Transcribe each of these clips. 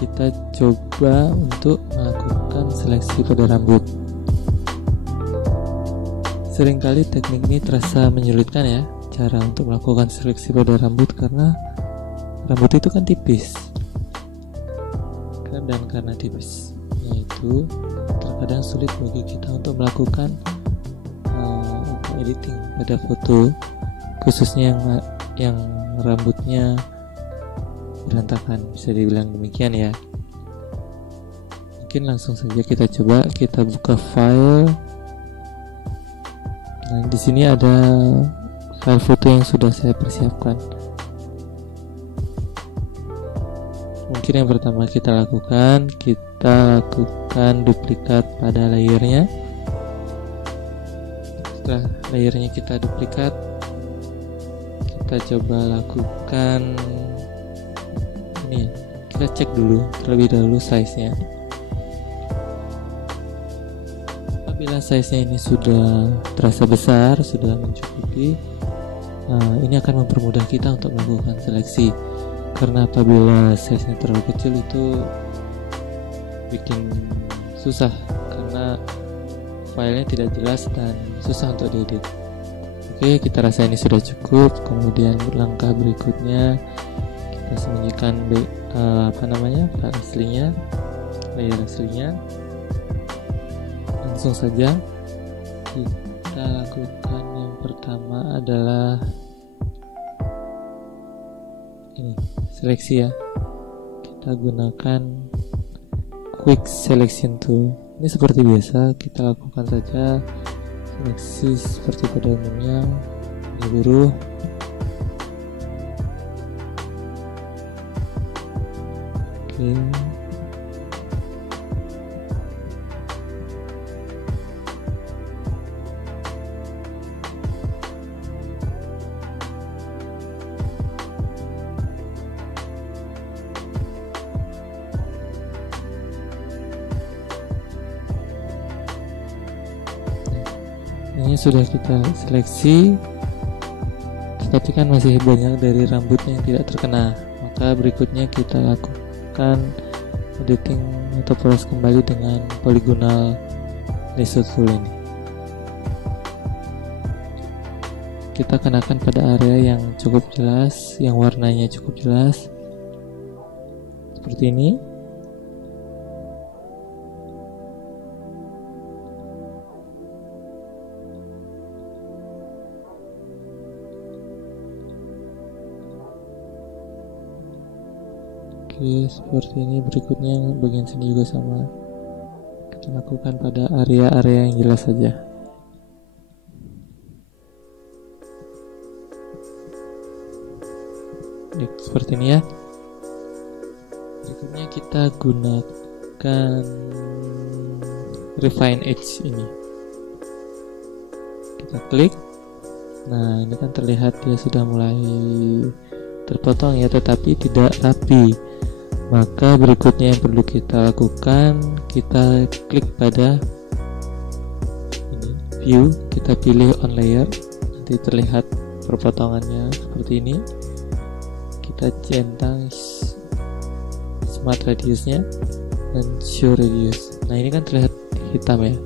kita coba untuk melakukan seleksi pada rambut. Seringkali teknik ini terasa menyulitkan ya, cara untuk melakukan seleksi pada rambut, karena rambut itu kan tipis. Dan karena tipisnya itu terkadang sulit bagi kita untuk melakukan editing pada foto, khususnya yang rambutnya berantakan, bisa dibilang demikian ya. Mungkin langsung saja kita coba, kita buka file. Nah, di sini ada file foto yang sudah saya persiapkan. Mungkin yang pertama kita lakukan duplikat pada layernya. Setelah layernya kita duplikat, kita coba lakukan ini, kita cek dulu terlebih dahulu size-nya. Apabila size-nya ini sudah terasa besar, sudah mencukupi, ini akan mempermudah kita untuk melakukan seleksi. Karena apabila size-nya terlalu kecil itu bikin susah, karena filenya tidak jelas dan susah untuk diedit. Oke, kita rasa ini sudah cukup. Kemudian langkah berikutnya kita sembunyikan file aslinya, layer aslinya. Langsung saja kita lakukan. Yang pertama adalah ini, seleksi ya. Kita gunakan quick selection tool. Ini seperti biasa, kita lakukan saja seleksi seperti pada umumnya, menyeluruh. Oke. Ini sudah kita seleksi, tetapi kan masih banyak dari rambutnya yang tidak terkena. Maka berikutnya kita lakukan editing atau proses kembali dengan polygonal lasso tool ini. Kita kenakan pada area yang cukup jelas, yang warnanya cukup jelas, seperti ini. Oke, seperti ini. Berikutnya bagian sini juga sama, kita lakukan pada area-area yang jelas saja. Baik, seperti ini ya. Berikutnya kita gunakan refine edge ini, kita klik. Nah, ini kan terlihat dia sudah mulai terpotong ya, tetapi tidak rapi. Maka berikutnya yang perlu kita lakukan, kita klik pada ini, view, kita pilih on layer, nanti terlihat perpotongannya seperti ini. Kita centang smart radiusnya dan show radius. Nah, ini kan terlihat hitam ya,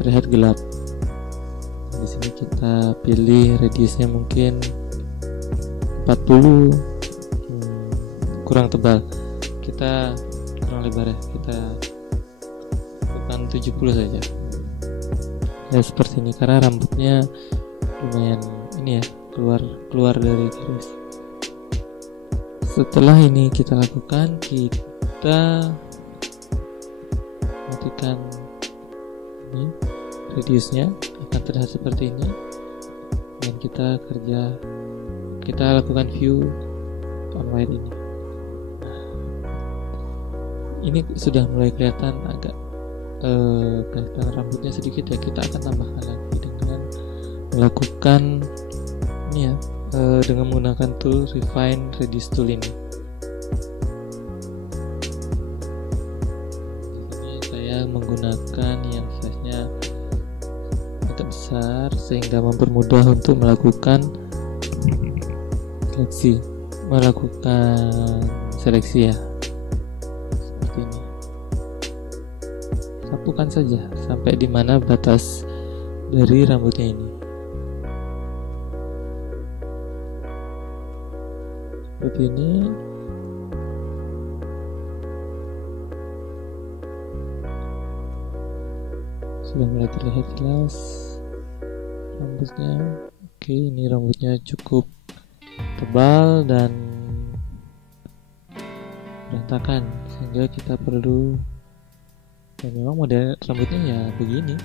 terlihat gelap. Di sini kita pilih radiusnya mungkin 40, kurang tebal. Kita kurang lebar ya, kita lakukan 70 saja ya, seperti ini, karena rambutnya lumayan ini ya, keluar dari garis. Setelah ini kita lakukan, kita matikan ini, radiusnya akan terlihat seperti ini, dan kita lakukan view on white ini. Ini sudah mulai kelihatan agak kelihatan rambutnya sedikit ya. Kita akan tambahkan lagi dengan melakukan ini ya, dengan menggunakan tool refine radius tool ini. Di sini saya menggunakan yang size-nya agak besar sehingga mempermudah untuk melakukan seleksi ya. seperti ini. Sapukan saja sampai di mana batas dari rambutnya ini. Seperti ini. Sudah mulai terlihat jelas rambutnya. Oke, ini rambutnya cukup tebal dan berantakan, sehingga kita perlu, dan memang model rambutnya ya begini,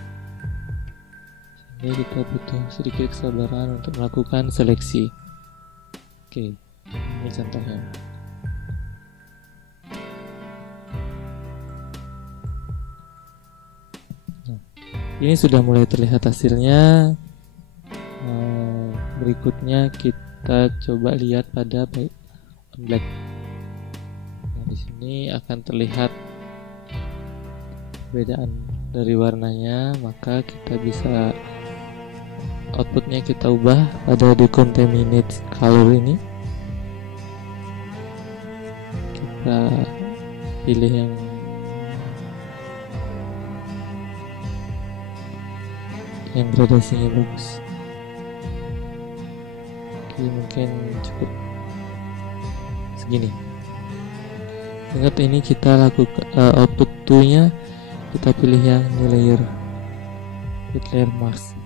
sehingga kita butuh sedikit kesabaran untuk melakukan seleksi. Oke, ini contohnya. Nah, ini sudah mulai terlihat hasilnya. Berikutnya kita coba lihat pada black. Nah, di sini akan terlihat perbedaan dari warnanya, maka kita bisa outputnya kita ubah pada decontaminate color ini. Kita pilih yang gradasinya bagus. Oke, mungkin cukup segini. Ingat, ini kita lakukan output 2-nya kita pilih yang new layer with layer mask.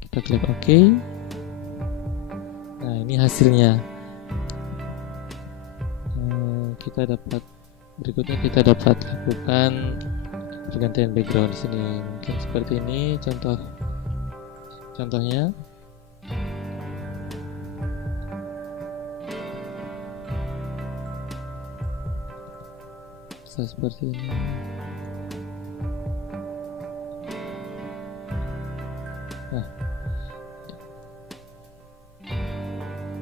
Kita klik OK. Nah, ini hasilnya. Berikutnya kita dapat lakukan pergantian background di sini. Mungkin seperti ini contohnya. Seperti ini. Nah,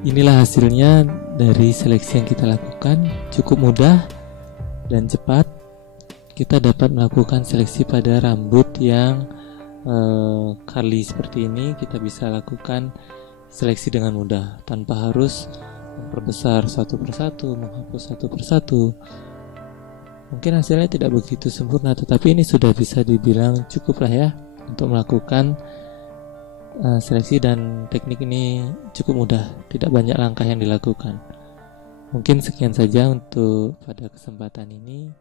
inilah hasilnya dari seleksi yang kita lakukan. Cukup mudah dan cepat. Kita dapat melakukan seleksi pada rambut yang curly seperti ini. Kita bisa lakukan seleksi dengan mudah tanpa harus memperbesar satu persatu, menghapus satu persatu. Mungkin hasilnya tidak begitu sempurna, tetapi ini sudah bisa dibilang cukup lah ya untuk melakukan seleksi, dan teknik ini cukup mudah, tidak banyak langkah yang dilakukan. Mungkin sekian saja untuk pada kesempatan ini.